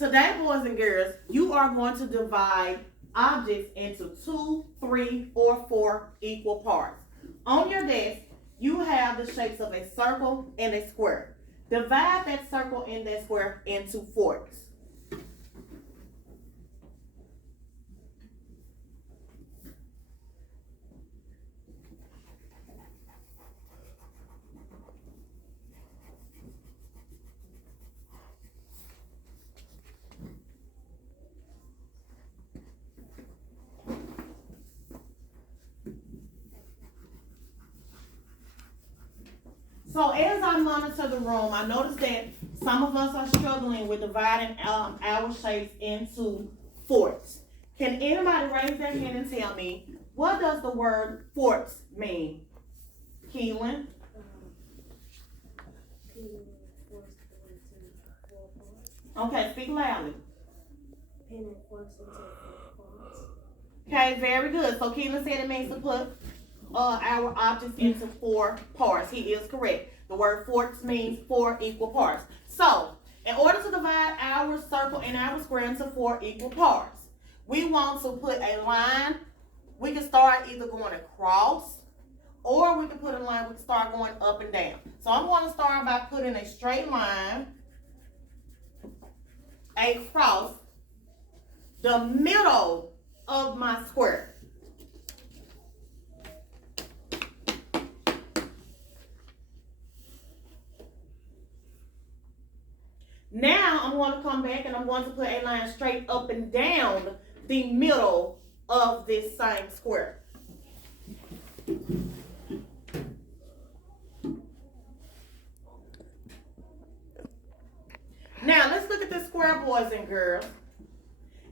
Today, boys and girls, you are going to divide objects into 2, 3, or 4 equal parts. On your desk, you have the shapes of a circle and a square. Divide that circle and that square into fourths. So as I monitor the room, I notice that some of us are struggling with dividing our shapes into fourths. Can anybody raise their hand and tell me, what does the word fourths mean? Keelan? Okay, speak loudly. Okay, very good. So Keelan said it means to put our objects into 4 parts. He is correct. The word fourths means 4 equal parts. So, in order to divide our circle and our square into 4 equal parts, we want to put a line. We can start either going across, or we can put a line, we can start going up and down. So I'm going to start by putting a straight line across the middle of my square. Now I'm going to come back and I'm going to put a line straight up and down the middle of this same square. Now let's look at this square, boys and girls.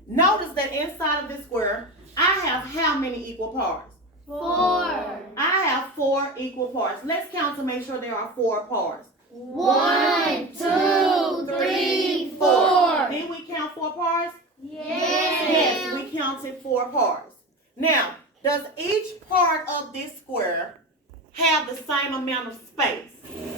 Notice that inside of this square, I have how many equal parts? 4. I have 4 equal parts. Let's count to make sure there are 4 parts. 1, 2, 3, 4. Did we count 4 parts? Yes. Yes, we counted 4 parts. Now, does each part of this square have the same amount of space?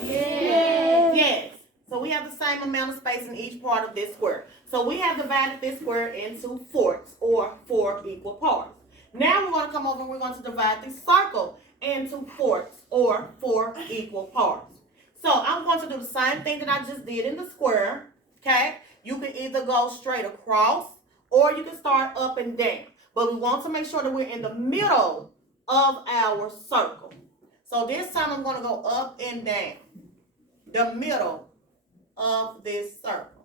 Yes. Yes. So we have the same amount of space in each part of this square. So we have divided this square into fourths, or 4 equal parts. Now we're going to come over and we're going to divide this circle into fourths, or 4 equal parts. So I'm going to do the same thing that I just did in the square, okay? You can either go straight across, or you can start up and down. But we want to make sure that we're in the middle of our circle. So this time I'm going to go up and down the middle of this circle.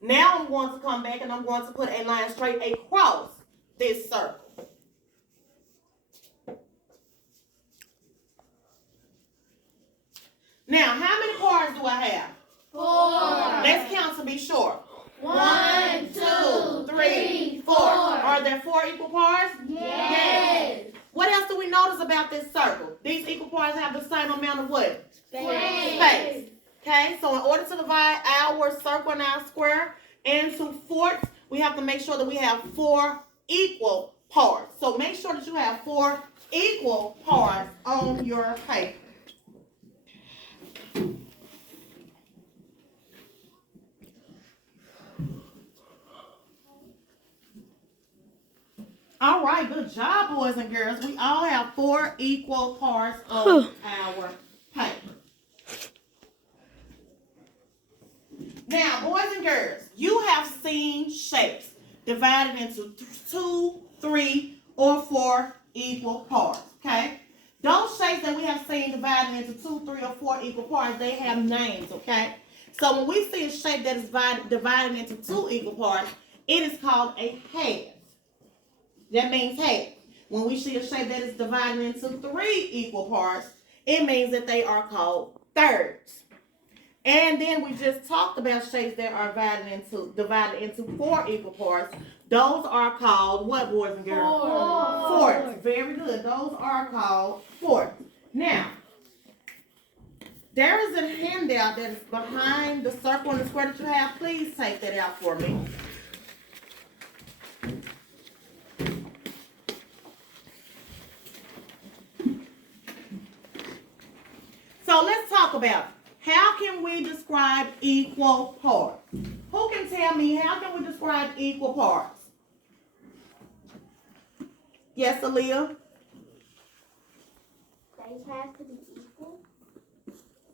Now I'm going to come back and I'm going to put a line straight across this circle. Now, how many parts do I have? 4. Let's count to be sure. 1, 2, 3, 4. Are there 4 equal parts? Yes. What else do we notice about this circle? These equal parts have the same amount of what? Space. Okay, so in order to divide our circle and our square into fourths, we have to make sure that we have 4 equal parts. So make sure that you have 4 equal parts on your paper. All right, good job, boys and girls. We all have 4 equal parts of our paper. Now, boys and girls, you have seen shapes divided into 2, 3, or 4 equal parts, okay? Those shapes that we have seen divided into 2, 3, or 4 equal parts, they have names, okay? So when we see a shape that is divided into 2 equal parts, it is called a half. That means half. When we see a shape that is divided into 3 equal parts, it means that they are called thirds. And then we just talked about shapes that are divided into 4 equal parts. Those are called what, boys and girls? Fourths. Very good. Those are called fourths. Now, there is a handout that is behind the circle and the square that you have. Please take that out for me. So let's talk about How can we describe equal parts? Who can tell me how can we describe equal parts? Yes, Aaliyah? They have to be equal.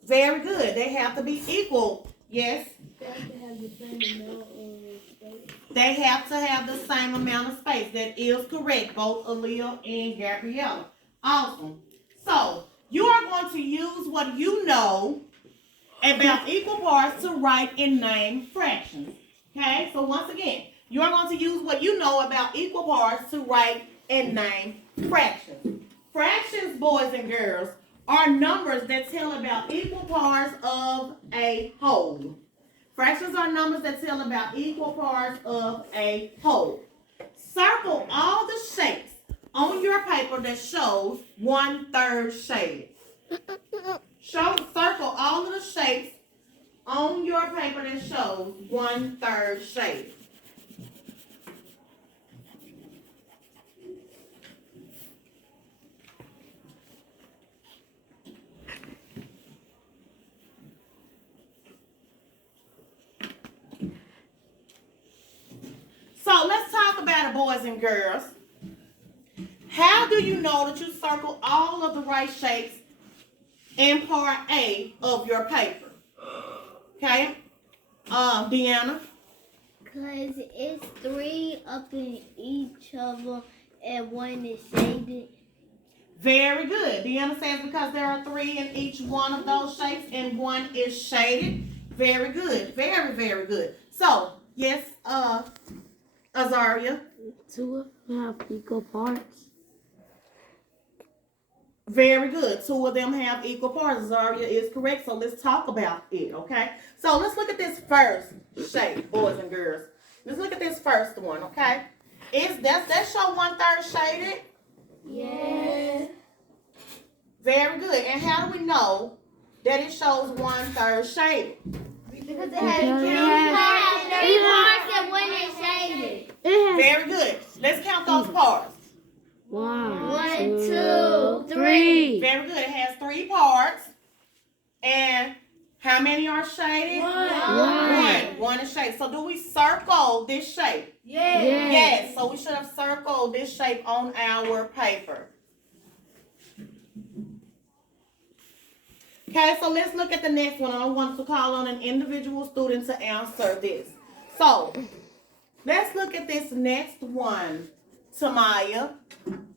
Very good. They have to be equal. Yes? They have to have the same amount of space. They have to have the same amount of space. That is correct. Both Aaliyah and Gabriella. Awesome. So, you are going to use what you know about equal parts to write and name fractions. Okay? So, once again, you are going to use what you know about equal parts to write and name fractions. Fractions, boys and girls, are numbers that tell about equal parts of a whole. Fractions are numbers that tell about equal parts of a whole. Circle all the shapes on your paper that shows 1/3 shaded. Circle all of the shapes on your paper that shows 1/3 shaded. So let's talk about it, boys and girls. How do you know that you circle all of the right shapes in part A of your paper? Okay? Deanna? Because it's 3 up in each of them and 1 is shaded. Very good. Deanna says because there are 3 in each one of those shapes and 1 is shaded. Very good. Very, very good. So, yes, Azaria? 2 have equal parts. Very good. 2 of them have equal parts. Azaria is correct. So let's talk about it, okay? So let's look at this first shape, boys and girls. Let's look at this first one, okay? That show 1/3 shaded? Yeah. Very good. And how do we know that it shows 1/3 shaded? Because it has 3 parts and 1 is shaded. Very good. Let's count those parts. 1, 2, 3. Very good. It has 3 parts. And how many are shaded? 1. 1 is shaded. So do we circle this shape? Yes. So we should have circled this shape on our paper. Okay, so let's look at the next one. I want to call on an individual student to answer this. So let's look at this next one, Tamaya.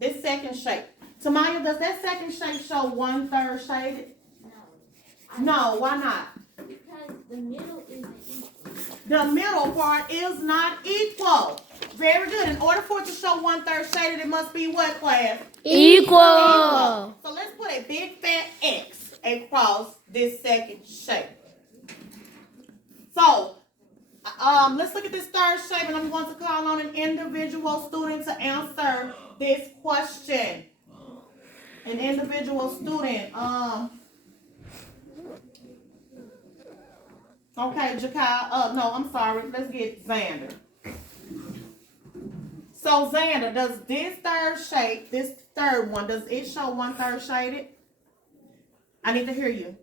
This second shape. Tamaya, does that second shape show 1/3 shaded? No, why not? Because the middle isn't equal. The middle part is not equal. Very good. In order for it to show 1/3 shaded, it must be what, class? Equal. So let's put a big fat X across this second shape. So, let's look at this third shape, and I'm going to call on an individual student to answer this question. An individual student. Okay, Jakai. No, I'm sorry. Let's get Xander. So, Xander, does this third shape, this third one, does it show 1/3 shaded? I need to hear you.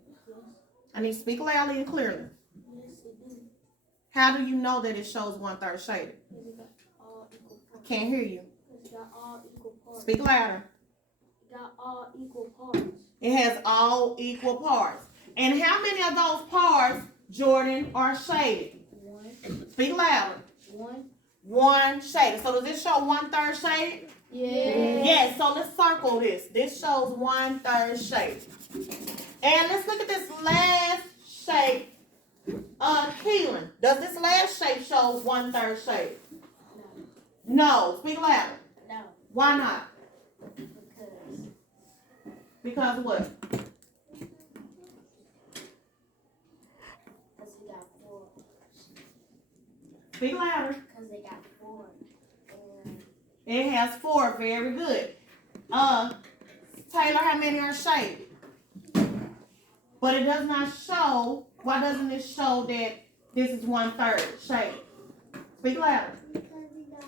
I need to speak loudly and clearly. Yes, it do. How do you know that it shows 1/3 shaded? Because it got all equal I parts. can't hear you. Because it got all equal parts. Speak louder. It got all equal parts. It has all equal parts. And how many of those parts, Jordan, are shaded? 1. Speak louder. 1. 1 shaded. So does this show 1/3 shaded? Yeah. Yes, so let's circle this. This shows 1/3 shaded. And let's look at this last shape. Keelan, does this last shape show 1/3 shaded? No. Speak louder. No. Why not? Because. Because what? Because we got 4. Speak louder. Because they got 4. And It has 4. Very good. Taylor, how many are shaded? But it does not show. Why doesn't it show that this is 1/3 shaded? Speak louder. because we got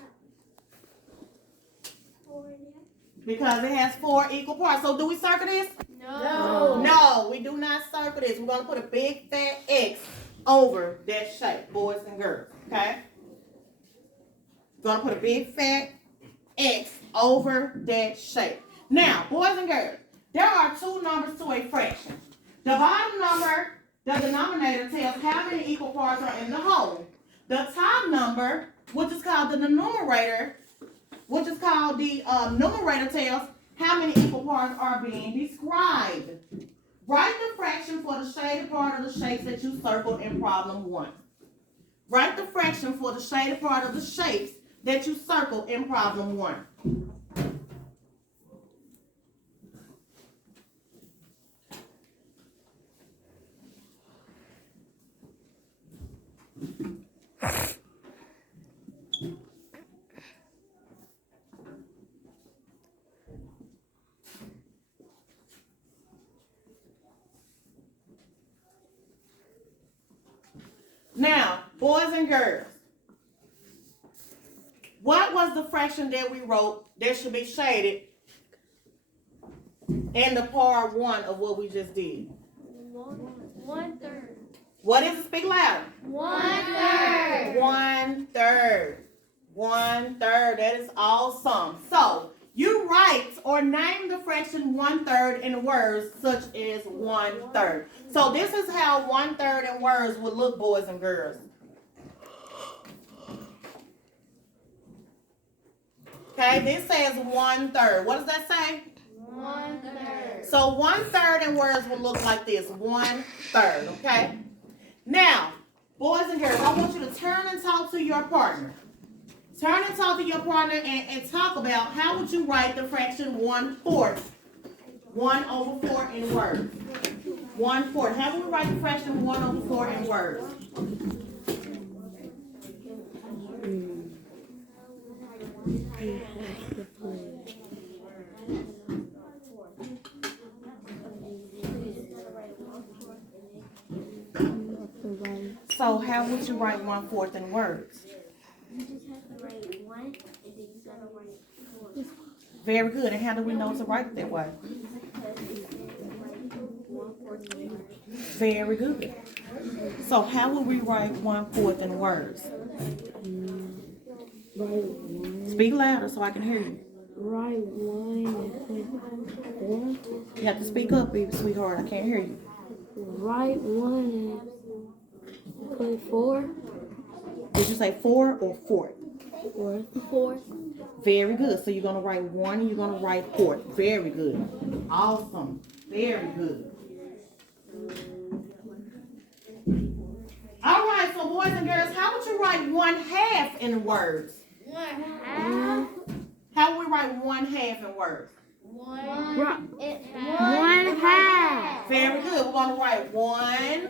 4 in there. Because it has 4 equal parts. So do we circle this? No. No. No, we do not circle this. We're going to put a big fat X over that shape, boys and girls, okay? We're going to put a big fat X over that shape. Now, boys and girls, there are two numbers to a fraction. The bottom number, the denominator, tells how many equal parts are in the whole. The top number, which is called the numerator, numerator tells how many equal parts are being described. Write the fraction for the shaded part of the shapes that you circled in problem 1. Write the fraction for the shaded part of the shapes that you circled in problem 1. Now, boys and girls, what was the fraction that we wrote that should be shaded in the part 1 of what we just did? 1/3. What is it? Speak louder. 1/3. 1/3. 1/3. That is awesome. So, you write or name the fraction 1/3 in words such as 1/3. So this is how 1/3 in words would look, boys and girls. Okay, this says 1/3. What does that say? 1/3. So 1/3 in words will look like this. 1/3. Okay. Now, boys and girls, I want you to turn and talk to your partner. Turn and talk to your partner and talk about how would you write the fraction 1/4. 1/4 in words. 1/4. How would we write the fraction 1/4 in words? So how would you write 1/4 in words? You just have to write 1 and then you gotta write 4. Very good. And how do we know to write it that way? Very good. So how would we write 1/4 in words? Speak louder so I can hear you. Write 1 and put 4. You have to speak up, baby, sweetheart. I can't hear you. Write 1 and put 4. Did you say 4 or 4? 4. Very good. So you're going to write 1 and you're going to write 4. Very good. Awesome. Very good. All right, so boys and girls, how would you write 1/2 in words? 1/2. How would we write 1/2 in words? 1/2. Very good. We're going to write 1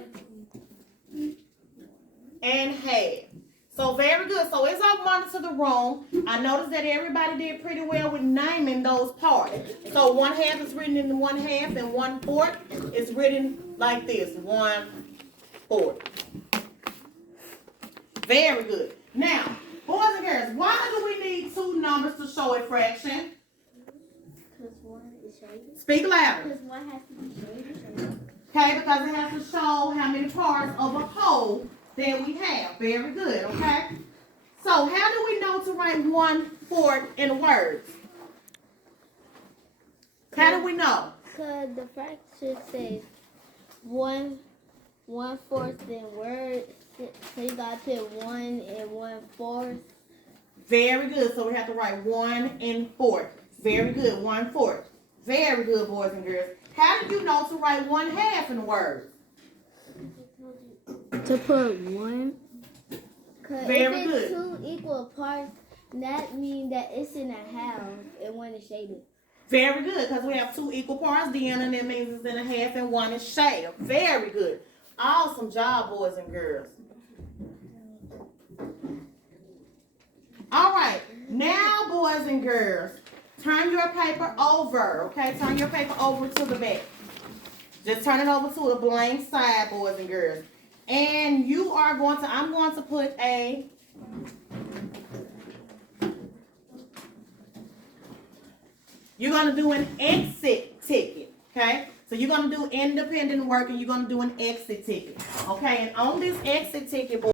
and half. So very good. So as I monitor the room, I noticed that everybody did pretty well with naming those parts. So 1/2 is written in 1/2 and 1/4 is written like this. 1/4. Very good. Now, boys and girls, why do we need two numbers to show a fraction? Because 1 is shaded. Speak louder. Because 1 has to be shaded. Okay, because it has to show how many parts of a whole that we have. Very good, okay? So how do we know to write 1/4 in words? How do we know? Because the fraction says 1/4 in words. So you got to put 1 and 1/4. Very good. So we have to write 1 and 4. Very good. 1/4. Very good, boys and girls. How do you know to write 1/2 in words? To put 1. Because Very if it's good. 2 equal parts, that means that it's in a half and 1 is shaded. Very good, because we have 2 equal parts, then, and that means it's in a half and 1 is shaded. Very good. Awesome job, boys and girls. All right, now, boys and girls, turn your paper over, okay? Turn your paper over to the back. Just turn it over to the blank side, boys and girls. And you are going to, I'm going to put a, you're going to do an exit ticket, okay? So you're gonna do independent work and you're gonna do an exit ticket. Okay, and on this exit ticket,